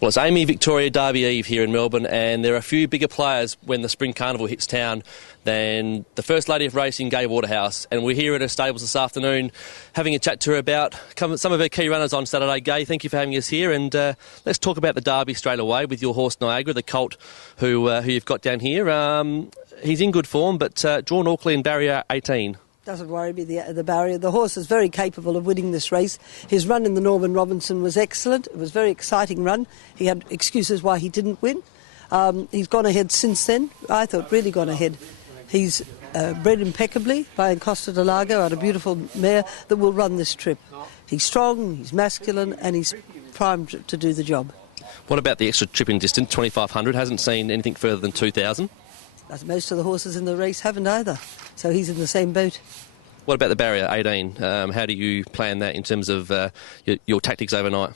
Well, it's AAMI Victoria Derby Eve here in Melbourne, and there are a few bigger players when the Spring Carnival hits town than the First Lady of Racing, Gai Waterhouse. And we're here at her stables this afternoon having a chat to her about some of her key runners on Saturday. Gai, thank you for having us here, and let's talk about the Derby straight away with your horse Niagara, the colt who you've got down here. He's in good form, but drawn Auckland barrier 18. Doesn't worry me, the barrier. The horse is very capable of winning this race. His run in the Norman Robinson was excellent. It was a very exciting run. He had excuses why he didn't win. He's gone ahead since then. I thought really gone ahead. He's bred impeccably by Costa de Lago, out a beautiful mare that will run this trip. He's strong, he's masculine, and he's primed to do the job. What about the extra trip in distance, 2,500? Hasn't seen anything further than 2,000? Most of the horses in the race haven't either, so he's in the same boat. What about the barrier 18? How do you plan that in terms of your tactics overnight?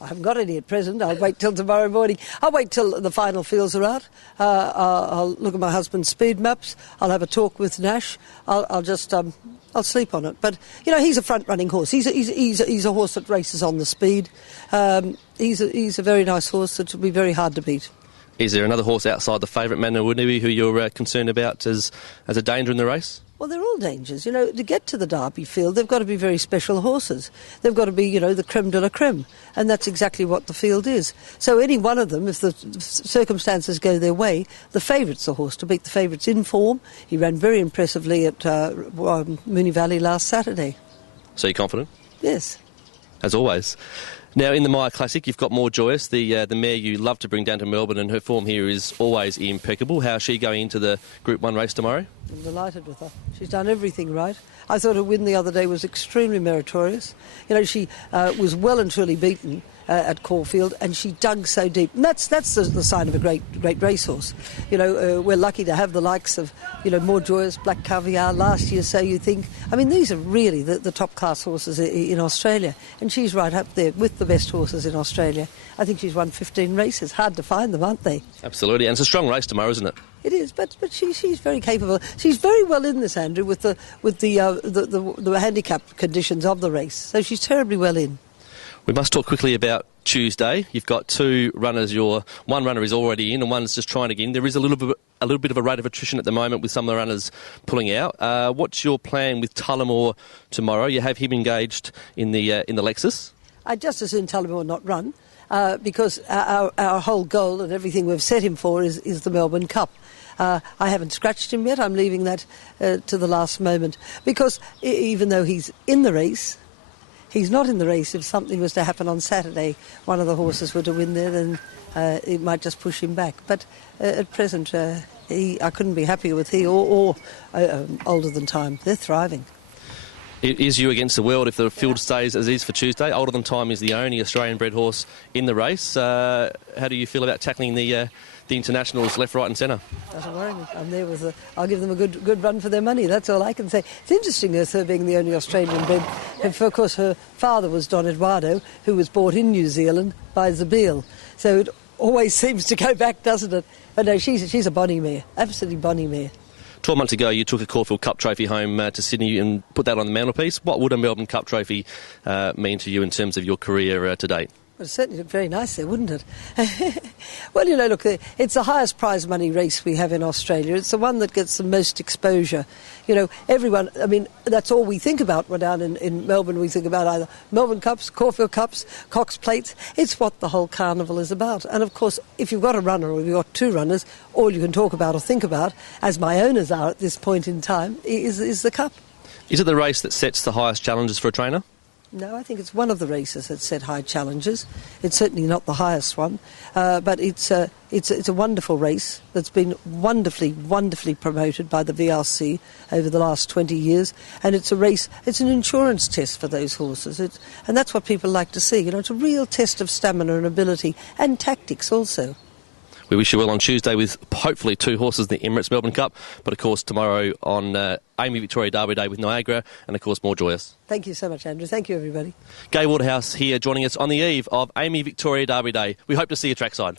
I haven't got any at present. I'll wait till tomorrow morning. I'll wait till the final fields are out. I'll look at my husband's speed maps. I'll have a talk with Nash. I'll just I'll sleep on it. But you know, he's a front-running horse. He's a horse that races on the speed. He's a very nice horse that will be very hard to beat. Is there another horse outside the favourite, Manawiniwi, who you're concerned about as a danger in the race? Well, they're all dangers. You know, to get to the Derby field, they've got to be very special horses. They've got to be, you know, the creme de la creme. And that's exactly what the field is. So any one of them, if the circumstances go their way, the favourite's the horse to beat. The favourite's in form. He ran very impressively at Moonee Valley last Saturday. So you're confident? Yes. As always. Now, in the Maya Classic, you've got More Joyous, the mare you love to bring down to Melbourne, and her form here is always impeccable. How is she going into the Group 1 race tomorrow? I'm delighted with her. She's done everything right. I thought her win the other day was extremely meritorious. You know, she was well and truly beaten at Caulfield, and she dug so deep. And that's the sign of a great racehorse. You know, we're lucky to have the likes of, you know, More Joyous, Black Caviar, last year, so you think. I mean, these are really the top-class horses in Australia, and she's right up there with the best horses in Australia. I think she's won 15 races. Hard to find them, aren't they? Absolutely, and it's a strong race tomorrow, isn't it? It is, but she's very capable. She's very well in this, Andrew, with the handicap conditions of the race. So she's terribly well in. We must talk quickly about Tuesday. You've got two runners. One runner is already in, and one's just trying to get in. There is a little bit of a rate of attrition at the moment with some of the runners pulling out. What's your plan with Tullamore tomorrow? You have him engaged in the Lexus. I'd just as soon Tullamore not run. Because our whole goal and everything we've set him for is the Melbourne Cup. I haven't scratched him yet. I'm leaving that to the last moment. Because even though he's in the race, he's not in the race. If something was to happen on Saturday, one of the horses were to win there, then it might just push him back. But at present, I couldn't be happier with he or Older Than Time. They're thriving. It is you against the world if the field stays as is for Tuesday. Older Than Time is the only Australian-bred horse in the race. How do you feel about tackling the internationals left, right and centre? Doesn't worry me. I'm there with I'll give them a good run for their money. That's all I can say. It's interesting her being the only Australian-bred. Of course, her father was Don Eduardo, who was bought in New Zealand by Zabeel. So it always seems to go back, doesn't it? But no, she's a bonny mare. Absolutely bonny mare. 12 months ago, you took a Caulfield Cup trophy home to Sydney and put that on the mantelpiece. What would a Melbourne Cup trophy mean to you in terms of your career to date? Well, it certainly looked very nice there, wouldn't it? Well, you know, look, it's the highest prize money race we have in Australia. It's the one that gets the most exposure. You know, everyone, I mean, that's all we think about. We're down in Melbourne, we think about either Melbourne Cups, Caulfield Cups, Cox Plates. It's what the whole carnival is about. And, of course, if you've got a runner or if you've got two runners, all you can talk about or think about, as my owners are at this point in time, is the Cup. Is it the race that sets the highest challenges for a trainer? No, I think it's one of the races that set high challenges. It's certainly not the highest one, but it's a wonderful race that's been wonderfully promoted by the VRC over the last 20 years, and it's a race. It's an insurance test for those horses, and that's what people like to see. You know, it's a real test of stamina and ability and tactics also. We wish you well on Tuesday with hopefully two horses in the Emirates Melbourne Cup, but of course tomorrow on AAMI Victoria Derby Day with Niagara, and of course More Joyous. Thank you so much, Andrew. Thank you, everybody. Gai Waterhouse here joining us on the eve of AAMI Victoria Derby Day. We hope to see you trackside.